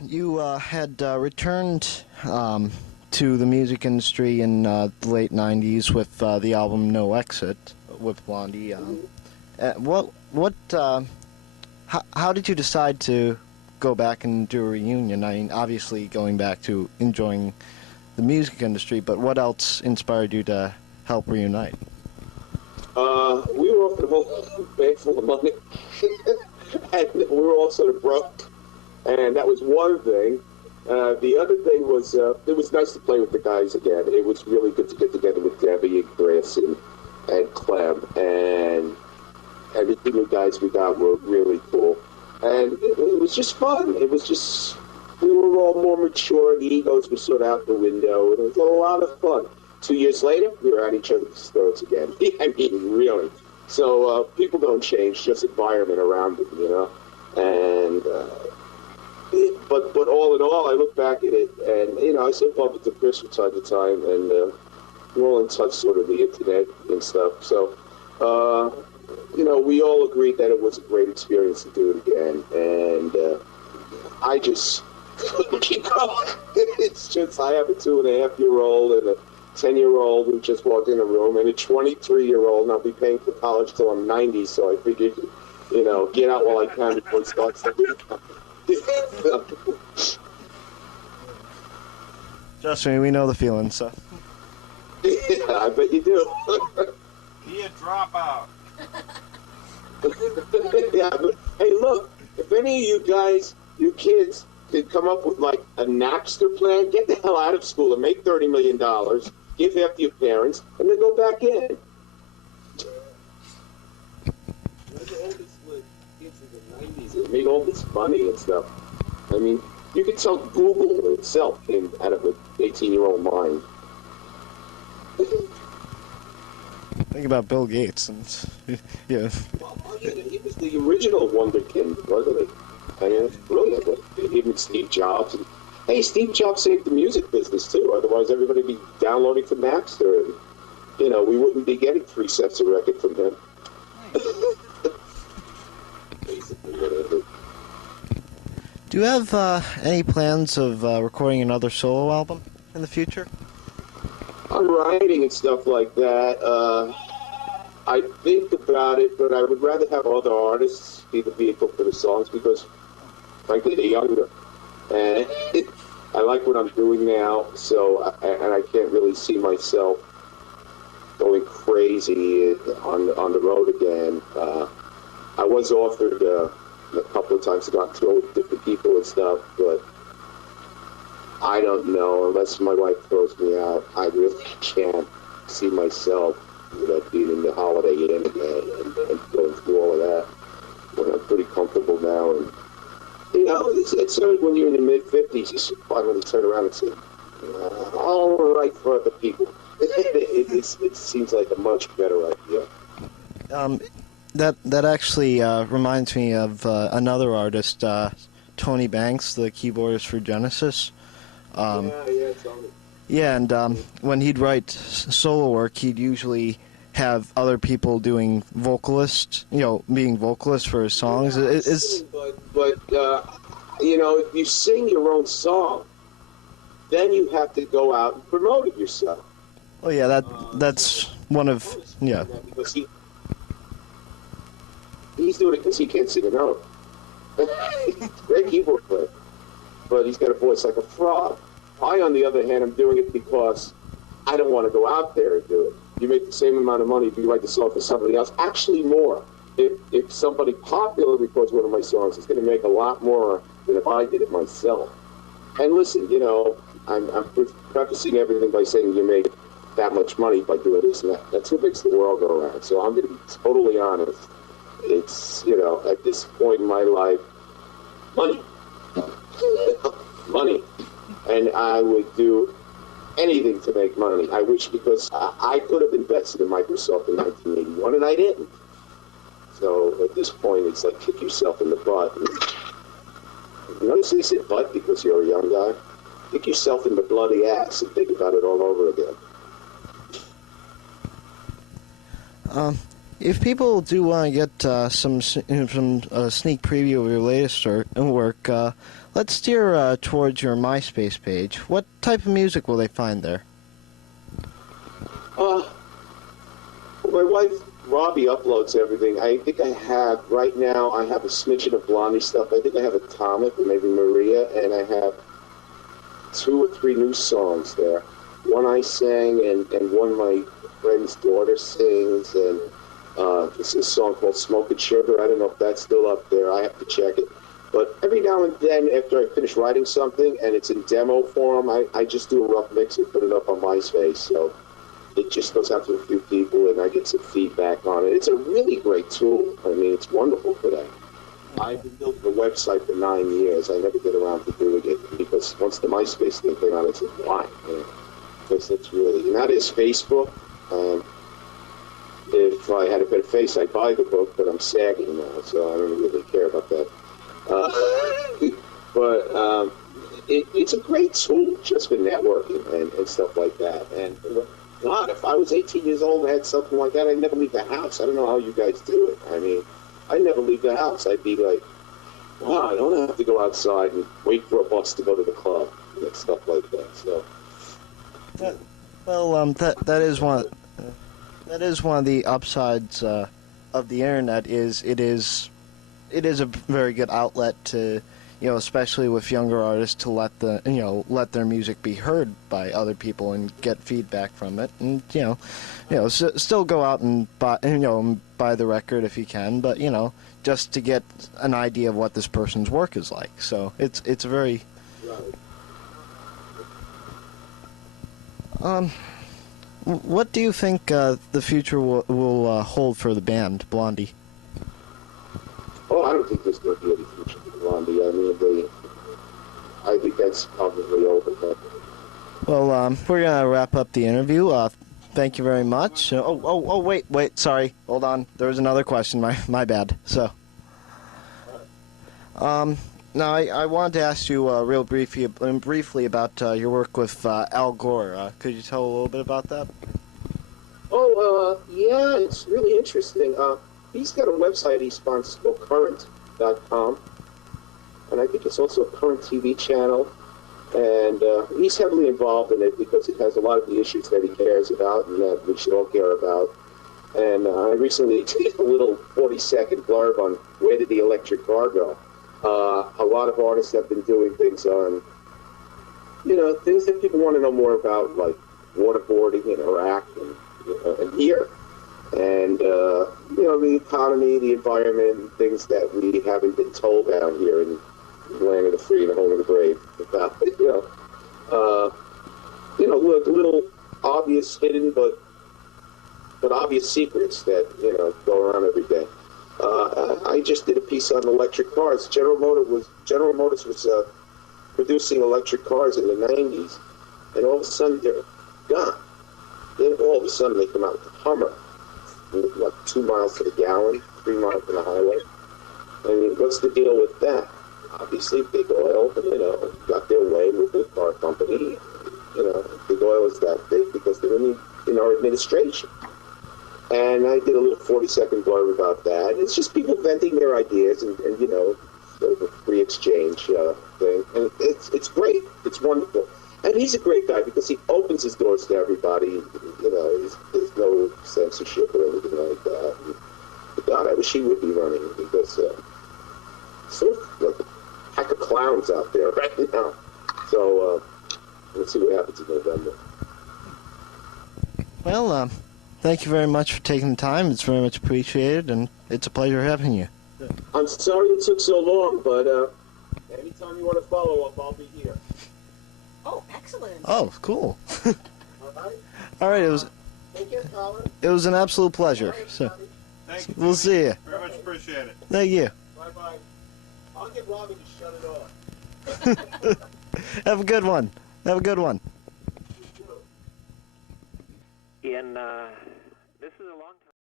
You had returned to the music industry in the late '90s with the album "No Exit" with Blondie. How did you decide to go back and do a reunion? I mean, obviously going back to enjoying the music industry, but what else inspired you to help reunite? We were offered a whole bag full of money, and we were all sort of broke, and that was one thing. The other thing was, it was nice to play with the guys again. It was really good to get together with Debbie and Chris and Clem, and the new guys we got were really cool. And it was just fun. It was just, we were all more mature, the egos were sort of out the window, and it was a lot of fun. 2 years later, we were at each other's throats again. I mean, really. So people don't change, just environment around them, you know. And but all in all, I look back at it, and you know, I still bump into Chris from time to time, and we're all in touch, sort of the internet and stuff. So you know, we all agreed that it was a great experience to do it again, and I just couldn't keep going. It's just, I have a 2.5-year-old and a 10-year-old who just walked in a room, and a 23-year-old, and I'll be paying for college till I'm 90, so I figured, you know, get out while I can before it starts. Trust me, we know the feeling, so. Yeah, I bet you do. Be a dropout. Yeah, but, hey, look, if any of you guys, you kids, could come up with like a Napster plan, get the hell out of school and make $30 million, give half to your parents, and then go back in. All these kids in the 90s that made all this money and stuff. I mean, you could tell Google itself came out of an 18-year-old mind. Think about Bill Gates and yeah. Well, he was the original wonderkind, wasn't he? I mean, it's brilliant. Even Steve Jobs. And, hey, Steve Jobs saved the music business too. Otherwise, everybody would be downloading from Napster, and you know, we wouldn't be getting 3 cents a record from him. Basically, whatever. Do you have any plans of recording another solo album in the future? I'm writing and stuff like that. I think about it, but I would rather have other artists be the vehicle for the songs because, frankly, they're younger. And I like what I'm doing now, so and I can't really see myself going crazy on the road again. I was offered a couple of times to go out and tour with different people and stuff, but I don't know. Unless my wife throws me out, I really can't see myself, you know, being in the Holiday Inn and going through all of that. When I'm pretty comfortable now, and you know, it's sort of when you're in the mid-50s, you finally turn around and say, "All right for other people." It seems like a much better idea. That actually reminds me of another artist, Tony Banks, the keyboardist for Genesis. Tony. Yeah, and when he'd write solo work, he'd usually have other people doing being vocalists for his songs. But you know, if you sing your own song, then you have to go out and promote it yourself. Oh yeah, that's one of Because he's doing it because he can't sing a note. Great keyboard player, but he's got a voice like a frog. I, on the other hand, am doing it because I don't want to go out there and do it. You make the same amount of money if you write the song for somebody else. Actually, more. If somebody popular records one of my songs, it's going to make a lot more than if I did it myself. And listen, you know, I'm prefacing everything by saying you make that much money by doing this and that. That's what makes the world go around. So I'm going to be totally honest. It's, you know, at this point in my life, money. Money. And I would do anything to make money. I wish, because I could have invested in Microsoft in 1981, and I didn't. So at this point, it's like, kick yourself in the butt. You notice they said butt because you're a young guy? Kick yourself in the bloody ass and think about it all over again. If people do want to get some sneak preview of your latest work, let's steer towards your MySpace page. What type of music will they find there? My wife Robbie uploads everything. I think I have right now. I have a smidgen of Blondie stuff. I think I have Atomic or maybe Maria, and I have 2 or 3 new songs there. One I sang, and one my friend's daughter sings, and it's a song called Smoke and Sugar. I don't know if that's still up there. I have to check it. But every now and then, after I finish writing something and it's in demo form, I just do a rough mix and put it up on MySpace. So it just goes out to a few people, and I get some feedback on it. It's a really great tool. I mean, it's wonderful for that. I've been building a website for 9 years. I never get around to doing it because once the MySpace thing came out, I said, why? Because it's really, and that is Facebook. If I had a better face, I'd buy the book, but I'm sagging now, so I don't really care about that. But it's a great tool just for networking and stuff like that. And God, if I was 18 years old and had something like that, I'd never leave the house. I don't know how you guys do it. I mean, I'd never leave the house. I'd be like, wow, I don't have to go outside and wait for a bus to go to the club and stuff like that. So, that is one. That is one of the upsides of the internet. It is a very good outlet to, especially with younger artists, to let their music be heard by other people and get feedback from it, and still go out and buy the record if you can, but just to get an idea of what this person's work is like. So it's a very What do you think the future will hold for the band, Blondie? Oh, I don't think there's going to be any future for Blondie. I mean, I think that's probably over. Well, we're going to wrap up the interview. Thank you very much. Wait, sorry. Hold on. There was another question. My bad. So, now I wanted to ask you real briefly about your work with Al Gore. Could you tell a little bit about that? Yeah, it's really interesting. He's got a website he sponsors called Current.com, and I think it's also a Current TV channel. And he's heavily involved in it because it has a lot of the issues that he cares about and that we should all care about. And I recently did a little 40-second blurb on where did the electric car go. A lot of artists have been doing things on, things that people want to know more about, like waterboarding in Iraq and here. And, the economy, the environment, things that we haven't been told down here in the land of the free and the home of the brave about, little obvious hidden but obvious secrets that, go around every day. I just did a piece on electric cars. General Motors was producing electric cars in the 90s, and all of a sudden they're gone. Then all of a sudden they come out with a Hummer, like 2 miles to the gallon, 3 miles on the highway. I mean, what's the deal with that? Obviously, Big Oil, got their way with the car company. Big Oil is that big because they're in our administration. And I did a little 40-second blurb about that. It's just people venting their ideas and the free exchange thing. And it's great. It's wonderful. And he's a great guy because he opens his doors to everybody. There's no censorship or anything like that. And God, I wish he would be running because sort of like a pack of clowns out there right now. So let's see what happens in November. Well, thank you very much for taking the time. It's very much appreciated, and it's a pleasure having you. I'm sorry it took so long, but anytime you want to follow up, I'll be here. Oh, excellent. Oh, cool. All right? All right, Take care, Colin. it was an absolute pleasure. So, Thank you. we'll see you. Very much appreciate it. Thank you. Bye-bye. I'll get Robbie to shut it off. Have a good one. Have a good one.